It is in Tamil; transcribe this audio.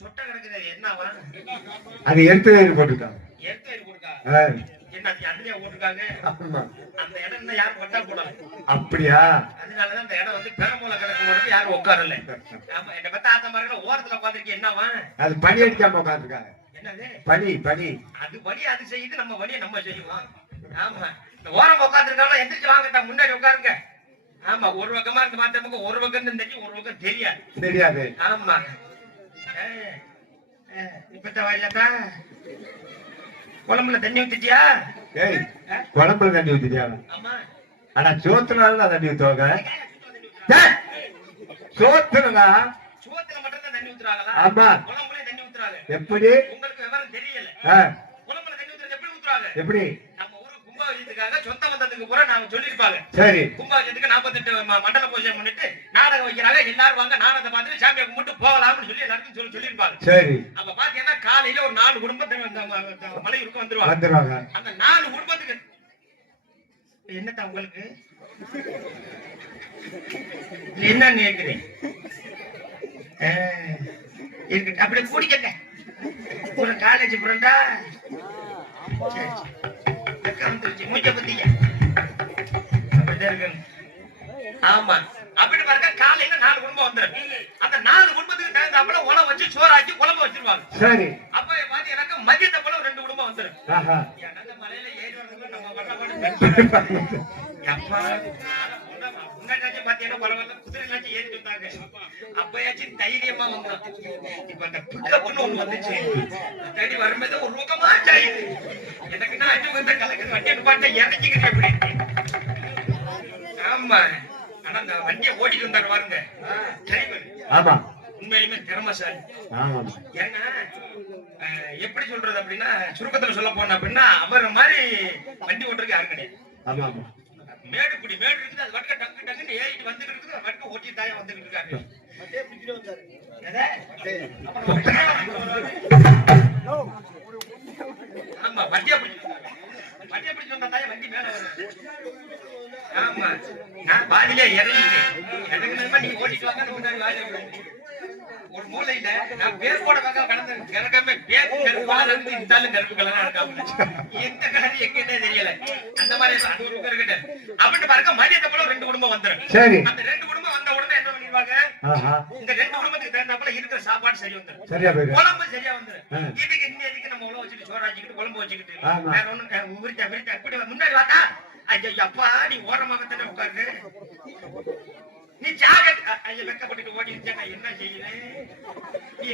சொட்டை கிடக்குது என்னவா? அது எடுத்து போட்டுருக்காங்க. எடுத்து போட்டுருக்கா? என்ன அதுலயே போட்டுருக்காங்க? அந்த இடம் இன்னும் யாரும் கொட்டா போடல. அப்படியா? அதனாலதான் அந்த இடம் வந்து பெரம்பூல கிடக்கும் போது யாரும் உட்காரல. ஆமா, என்ன பத்தி ஆத்த மாதிரி ஓரத்துல உட்காந்துருக்கு என்னவா? அது பனி அடிக்காம உட்காந்துருக்காங்க. என்னது பனி? பனி அது பனி அது செய்யுது, நம்ம வழியை நம்ம செய்வோம். ஆமா, இந்த ஓரம் உட்காந்துருக்காங்க எந்திரிச்சு வாங்கட்டா, முன்னாடி உட்காருங்க. ஆமா, ஒரு பக்கமா இருந்து பார்த்தா ஒரு பக்கம் தெரியும், ஒரு பக்கம் தெரியாது. தெரியாது. ஆமா, இப்ப வாயிலாத்தா குழம்புல தண்ணி ஊத்திட்டியா? ஏய், குழம்புல தண்ணி ஊத்திட்டியா? ஆமா. ஆனா சோத்துனால தண்ணி ஊத்துவாங்க. சோத்துனா சோத்துல மட்டும் தான் தண்ணி ஊத்துறாங்களா? ஆமா. குழம்புல தண்ணி ஊத்துறாங்க. எப்படி? உங்களுக்கு விவரம் தெரியல. குழம்புல தண்ணி ஊத்துறது எப்படி ஊத்துறாங்க? எப்படி? நம்ம ஊரு கும்பாபிஷேகத்துக்காக சொந்த பந்தத்துக்கு பூரா நாம சொல்லிருப்பாங்க. சரி. கும்பாபிஷேகத்துக்கு 48 மண்டல பூஜை பண்ணிட்டு நாடகம் வைக்கிறாங்க, எல்லாரும் வாங்க நாடகத்தை பார்த்துட்டு சாமியை கும்பிட்டு போகலாம்னு சொல்லி எல்லாருக்கும் சொல்லிருப்பாங்க. சரி. அப்ப பாத்தீங்கன்னா காலையில ஒரு 4 குடும்பத்தை மலையூருக்கு வந்துருவாங்க. அந்த 4 குடும்பத்துக்கு என்னத்த உங்களுக்கு என்ன கேக்குறேன்? அப்படி கூடிக்கங்க. ஒரு காலேஜ் ஃப்ரெண்டா முடிக்க பத்தீங்க. ஆமா, அப்படி பாருங்க காலையில 4 குடும்பம் வந்துடும். அந்த 4 குடும்பத்துக்கு தகுந்தாப்புல உணவு வச்சு சோறாக்கி குழம்பு வச்சிருவாங்க. சரி. அப்ப பாத்தீங்கன்னா மதியத்தை போல 2 குடும்பம் வந்துடும். மலையில ஏறி வரதுக்கு நம்ம முன்னாடி பாத்தீங்கன்னா பரவாயில்ல, குதிரைலாச்சும் ஏறி சொன்னாங்க. அப்பயாச்சும் தைரியமா வந்தோம். இப்ப அந்த பிக்கப்னு ஒண்ணு வந்துச்சு. தேடி வரும்போது ஒரு ரோகமா சாயுது. எனக்கு நான் அஞ்சு வந்து கலக்குது வண்டியை பாட்ட இறங்கிக்கிட்டு அப்படி. ஆமா, ஆனா அந்த வண்டியை ஓட்டிட்டு வந்தாரு பாருங்க டிரைவர். ஆமா, உண்மையிலுமே திறமசாலி. ஆமா. ஏன்னா எப்படி சொல்றது அப்படின்னா, சுருக்கத்துல சொல்ல போன அப்படின்னா அவர் மாதிரி வண்டி ஓட்டுறதுக்கு யாரும் கிடையாது. ஆமா ஆமா. மேடு இருக்குது, அது வட்க டங்கு டங்குன்னு ஏறிட்டு வந்துட்டு இருக்குது, அது வட்க ஓட்டி தாயா வந்துட்டு இருக்காரு. ஆமா, வண்டியா பிடிச்சு வந்தா தாயா வண்டி மேல வரும். ஆமா, நான் பாதியிலே இறங்கிட்டேன். எனக்கு நீங்க ஓட்டிட்டு வாங்க, முன்னாடி வாங்க. ஒரு மூலையில நான் பேர் போட வாங்க கடந்த கிழக்கமே பேர் கருப்பால இருந்து இருந்தாலும் கருப்பு கலரா இருக்காங்க. எந்த கலர் எங்கன்னே தெரியல. அந்த மாதிரி அது ஒரு பேர் கிட்ட அப்படின்னு பாருங்க. மதியத்தை போல 2 குடும்பம் வந்துடும். சரி. அந்த 2 குடும்பம் வந்த உடனே என்ன பண்ணிடுவாங்க? இந்த 2 குடும்பத்துக்கு தகுந்தாப்புல இருக்கிற சாப்பாடு சரி வந்துடும். சரியா போயிடும். குழம்பு சரியா வந்துடும். இதுக்கு இன்னைக்கு நம்ம உணவு வச்சுட்டு சோறாச்சிக்கிட்டு குழம்பு வச்சுக்கிட்டு வேற ஒண்ணும் விரிச்சா இப்படி முன்னாடி வாட்டா. ஐயோ அப்பா, நீ ஓரமாகத்தானே உட்காரு. நீ ஜாக்கெட் ஐயா வெக்கப்பட்டு ஓடி என்ன செய்யுது? நீ